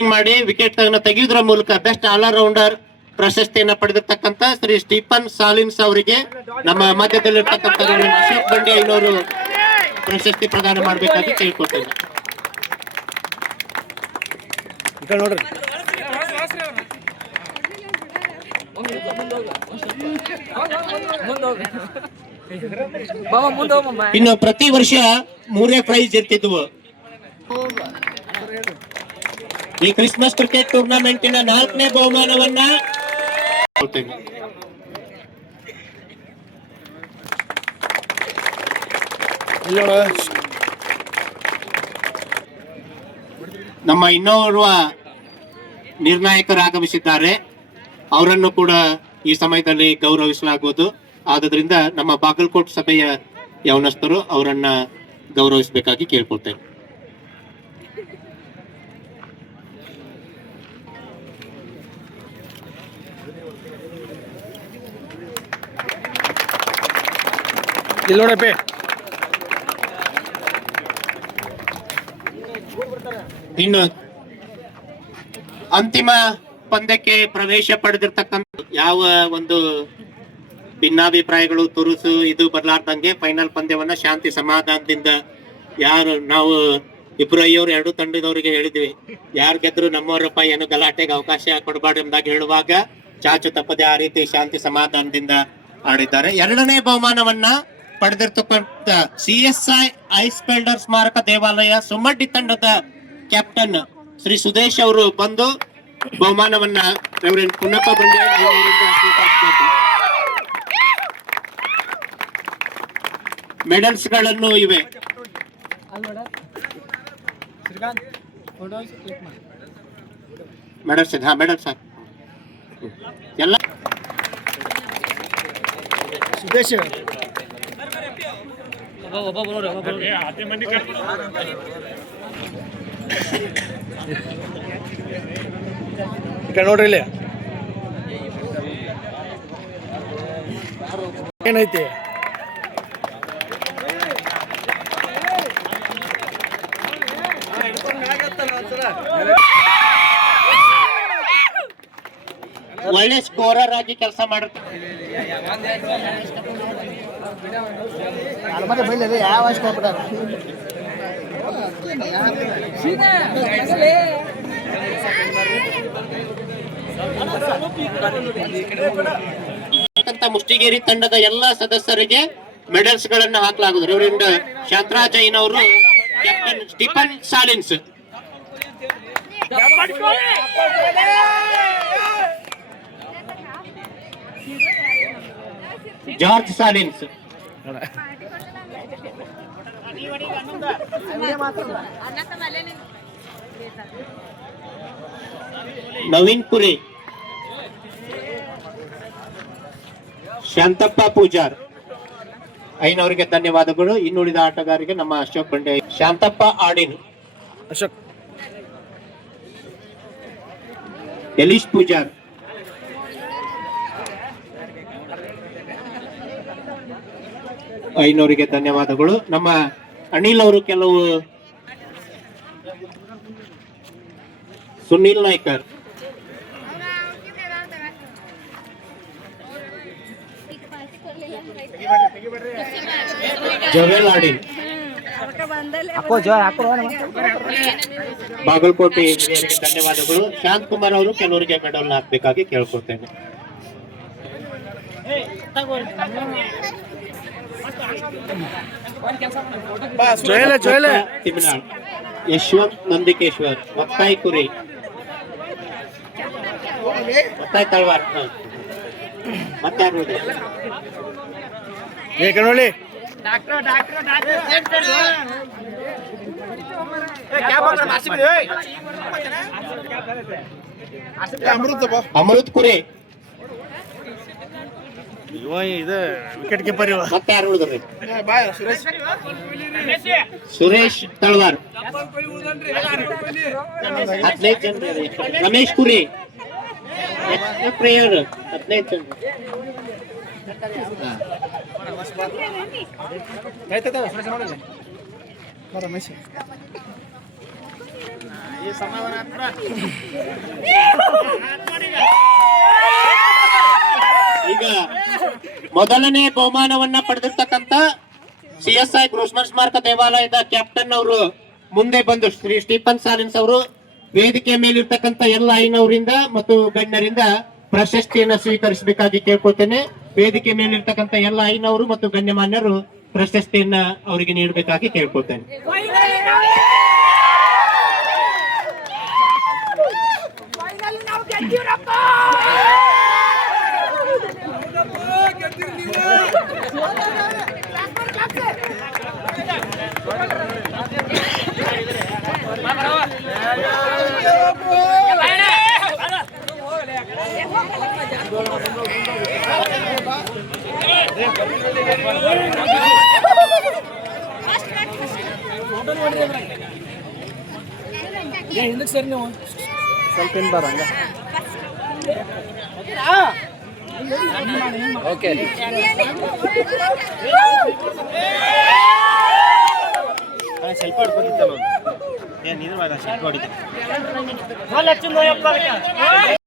ಮಾಡಿ ವಿಕೆಟ್ ತೆಗೆಯುವುದರ ಮೂಲಕ best allrounder ಪ್ರಶಸ್ತಿಯನ್ನ ಪಡೆದಿರ್ತಕ್ಕಂಥ ಶ್ರೀ ಸ್ಟೀಫನ್ ಸಾಲಿನ್ಸ್ ಅವರಿಗೆ ನಮ್ಮ ಮಧ್ಯದಲ್ಲಿರ್ತಕ್ಕಂಥ ಅಶೋಕ್ ಬಂಡಿ ಐನೂರು ಪ್ರಶಸ್ತಿ ಪ್ರದಾನ ಮಾಡಬೇಕಾಗಿ ಕೇಳ್ಕೊಳ್ತೇನೆ. ಇನ್ನು ಪ್ರತಿ ವರ್ಷ 3 ಪ್ರೈಸ್ ಇರ್ತಿದ್ವು. ಈ ಕ್ರಿಸ್ಮಸ್ ಕ್ರಿಕೆಟ್ ಟೂರ್ನಮೆಂಟಿನ 4ನೇ ಬಹುಮಾನವನ್ನ ನಮ್ಮ ಇನ್ನೋರ್ವ ನಿರ್ಣಾಯಕರು ಆಗಮಿಸಿದ್ದಾರೆ. ಅವರನ್ನು ಕೂಡ ಈ ಸಮಯದಲ್ಲಿ ಗೌರವಿಸಲಾಗುವುದು. ಆದ್ರಿಂದ ನಮ್ಮ ಬಾಗಲಕೋಟ್ ಸಭೆಯ ಯವನಸ್ಥರು ಅವರನ್ನ ಗೌರವಿಸಬೇಕಾಗಿ ಕೇಳ್ಕೊಳ್ತೇನೆ. ಇನ್ನು ಅಂತಿಮ ಪಂದ್ಯಕ್ಕೆ ಪ್ರವೇಶ ಪಡೆದಿರ್ತಕ್ಕಂಥ ಯಾವ ಒಂದು ಭಿನ್ನಾಭಿಪ್ರಾಯಗಳು ತುರುಸು ಇದು ಬದಲಾರ್ದಂಗೆ ಫೈನಲ್ ಪಂದ್ಯವನ್ನ ಶಾಂತಿ ಸಮಾಧಾನದಿಂದ ಯಾರು ನಾವು ಇಬ್ರು ಅಯ್ಯೋರು 2 ತಂಡದವರಿಗೆ ಹೇಳಿದ್ವಿ, ಯಾರು ಗೆದ್ರು ನಮ್ಮವರಪ್ಪ ಏನು ಗಲಾಟೆಗೆ ಅವಕಾಶ ಕೊಡಬಾರ್ದು ಎಂಬುದಾಗಿ ಹೇಳುವಾಗ ಚಾಚು ತಪ್ಪದೆ ಆ ರೀತಿ ಶಾಂತಿ ಸಮಾಧಾನದಿಂದ ಆಡಿದ್ದಾರೆ. 2ನೇ ಬಹುಮಾನವನ್ನ ಪಡೆದಿರ್ತಕ್ಕಂಥ CSI ಐಸ್ ಬಿಲ್ಡರ್ ಸ್ಮಾರಕ ದೇವಾಲಯ ಸುಮ್ಮಡ್ಡಿ ತಂಡದ ಕ್ಯಾಪ್ಟನ್ ಶ್ರೀ ಸುದೇಶ್ ಅವರು ಬಂದು ಬಹುಮಾನವನ್ನ ರೆವರೆಂಡ್ ಪುನ್ನಪ್ಪ ಬಂಡಿ ಮೆಡಲ್ಸ್ ಗಳನ್ನು ಇವೆ. ಮೆಡಲ್ಸ್ ಮೆಡಲ್ಸ್ ಎಲ್ಲ ಸುದೇಶ್ ನೋಡ್ರಿ ಇಲ್ಲಿ ಏನೈತಿ. ಒಳ್ಳೆ ಸ್ಕೋರರ್ ಆಗಿ ಕೆಲಸ ಮಾಡುತ್ತಾರೆ. ಮುಷ್ಟಿಗೇರಿ ತಂಡದ ಎಲ್ಲಾ ಸದಸ್ಯರಿಗೆ ಮೆಡಲ್ಸ್ ಗಳನ್ನು ಹಾಕಲಾಗುವುದು. ರೆವರೆಂಡ್ ಶಾಂತರಾಜ್ ಐನವರು captain Stephen Salins, George Salins, Naveen Puri, Shantappa Pujar ಐನವರಿಗೆ ಧನ್ಯವಾದಗಳು. ಇನ್ನುಳಿದ ಆಟಗಾರರಿಗೆ ನಮ್ಮ ಅಶೋಕ್ ಬಂಡೆ, ಶಾಂತಪ್ಪ ಆಡಿನ್, ಅಶೋಕ್, ಯಲೀಶ್ ಪೂಜಾರ್, ಐನವರಿಗೆ ಧನ್ಯವಾದಗಳು. ನಮ್ಮ ಅನಿಲ್ ಅವರು ಕೆಲವು, ಸುನಿಲ್ ನಾಯ್ಕರ್, ಜವೇಲ್ ಆಡಿನ್, ಬಾಗಲಕೋಟೆ ಧನ್ಯವಾದಗಳು. ಶಾಂತ್ ಕುಮಾರ್ ಅವರು ಕೆಲವರಿಗೆ ಮೆಡಲ್ ಹಾಕಬೇಕಾಗಿ ಕೇಳ್ಕೊಳ್ತೇನೆ. ಯಶವಂತ್ ನಂದಿಕೇಶ್ವರ್, ಮತ್ತಾಯಿ ಕುರಿ, ಮತ್ತಾಯಿ ತಳವಾರ್, ಮತ್ತಾರು ಅಮೃತ್ ಕುರಿ, ಇದು ವಿಕೆಟ್ ಕೀಪರ್. ಮತ್ತೆ ಯಾರು ಉಳಿದ್ರಿ? ಸುರೇಶ್ ತಳವಾರ್, 15 ಜನ. ರಮೇಶ್ ಕುರಿ, ಪ್ಲೇಯರ್ 15 ಜನ. ರಮೇಶ್ ಈಗ ಮೊದಲನೇ ಬಹುಮಾನವನ್ನ ಪಡೆದಿರ್ತಕ್ಕಂತ CSI ಕೃಷ್ಣ ಸ್ಮಾರಕ ದೇವಾಲಯದ ಕ್ಯಾಪ್ಟನ್ ಅವರು ಮುಂದೆ ಬಂದು ಶ್ರೀ ಸ್ಟೀಫನ್ ಸಾಲಿನ್ಸ್ ಅವರು ವೇದಿಕೆ ಮೇಲಿರ್ತಕ್ಕಂಥ ಎಲ್ಲ ಐನವರಿಂದ ಮತ್ತು ಗಣ್ಯರಿಂದ ಪ್ರಶಸ್ತಿಯನ್ನ ಸ್ವೀಕರಿಸಬೇಕಾಗಿ ಕೇಳ್ಕೊಳ್ತೇನೆ. ವೇದಿಕೆ ಮೇಲಿರ್ತಕ್ಕಂಥ ಎಲ್ಲ ಐನವರು ಮತ್ತು ಗಣ್ಯಮಾನ್ಯರು ಪ್ರಶಸ್ತಿಯನ್ನ ಅವರಿಗೆ ನೀಡಬೇಕಾಗಿ ಕೇಳ್ಕೊಳ್ತೇನೆ. ಹಿಂದಕ್ಕೆ ಸರಿ ನೀವು ಸ್ವಲ್ಪ ಏನ್ ಬರಂಗ ಓಕೆ ಸ್ವಲ್ಪ ಹೊಡ್ಕೊತಿತ್ತಲ್ಲ ಏನು ಇದ್ರ ಸ್ವಲ್ಪ ಹೊಡಿತ